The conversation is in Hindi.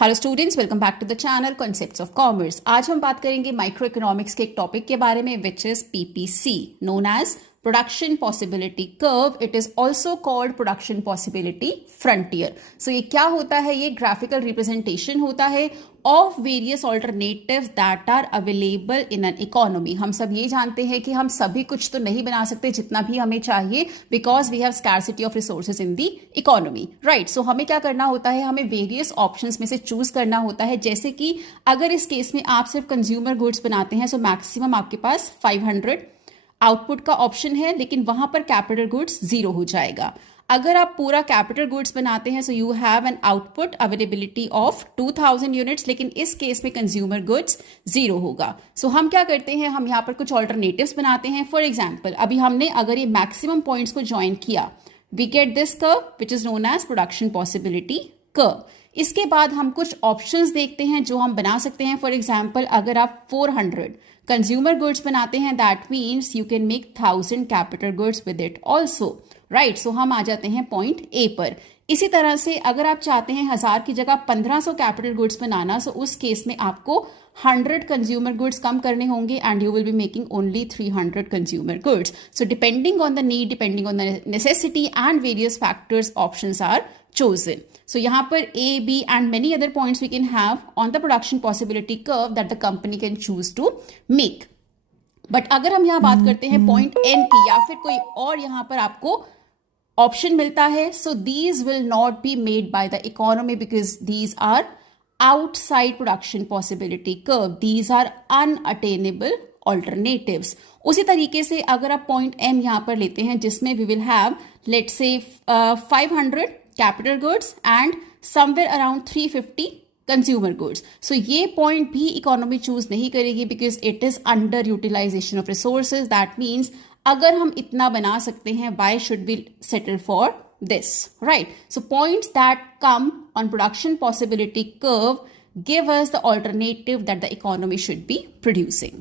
Hello students, welcome back to the channel concepts of commerce. आज हम बात करेंगे माइक्रो इकोनॉमिक्स के एक टॉपिक के बारे में which is PPC, known as production possibility curve. It is also called production possibility frontier. So ये क्या होता है? ये ग्राफिकल रिप्रेजेंटेशन होता है of various alternatives that are available in an economy. हम सब ये जानते हैं कि हम सभी कुछ तो नहीं बना सकते जितना भी हमें चाहिए, because we have scarcity of resources in the economy, right. So हमें क्या करना होता है? हमें वेरियस ऑप्शंस में से चूज करना होता है। जैसे कि अगर इस केस में आप सिर्फ कंज्यूमर गुड्स बनाते हैं, सो मैक्सिमम आपके पास 500 आउटपुट का ऑप्शन है, लेकिन वहां पर कैपिटल गुड्स 0 हो जाएगा। अगर आप पूरा कैपिटल गुड्स बनाते हैं, so you have an output availability of 2000 units, लेकिन इस केस में कंज्यूमर गुड्स 0 होगा। सो हम क्या करते हैं? हम यहाँ पर कुछ ऑल्टरनेटिव्स बनाते हैं। फॉर एग्जाम्पल, अभी हमने अगर ये मैक्सिमम पॉइंट्स को ज्वाइन किया, we get this curve which is known as production possibility curve. इसके बाद हम कुछ ऑप्शंस देखते हैं जो हम बना सकते हैं। फॉर एग्जाम्पल, अगर आप 400 कंज्यूमर गुड्स बनाते हैं, that means you can make 1000 capital goods with it also, right. So हम आ जाते हैं पॉइंट ए पर। इसी तरह से अगर आप चाहते हैं 1000 की जगह 1500 कैपिटल गुड्स बनाना, सो उस केस में आपको 100 कंज्यूमर गुड्स कम करने होंगे and you will be making only 300 consumer goods. So depending on the need, depending on the necessity and various factors, options are chosen. So यहाँ पर A, B and many other points we can have on the production possibility curve that the company can choose to make. But अगर हम यहाँ बात करते हैं पॉइंट N की या फिर कोई और यहाँ पर आपको ऑप्शन मिलता है, so these will not be made by the economy because these are outside production possibility curve. These are unattainable alternatives. उसी तरीके से अगर आप पॉइंट M यहाँ पर लेते हैं जिसमें we will have let's say 500 capital goods and somewhere around 350 consumer goods, so ये पॉइंट भी इकोनॉमी चूज नहीं करेगी because it is under utilization of resources. That means अगर हम इतना बना सकते हैं, why should we settle for this, right. So points that come on production possibility curve give us the alternative that the economy should be producing.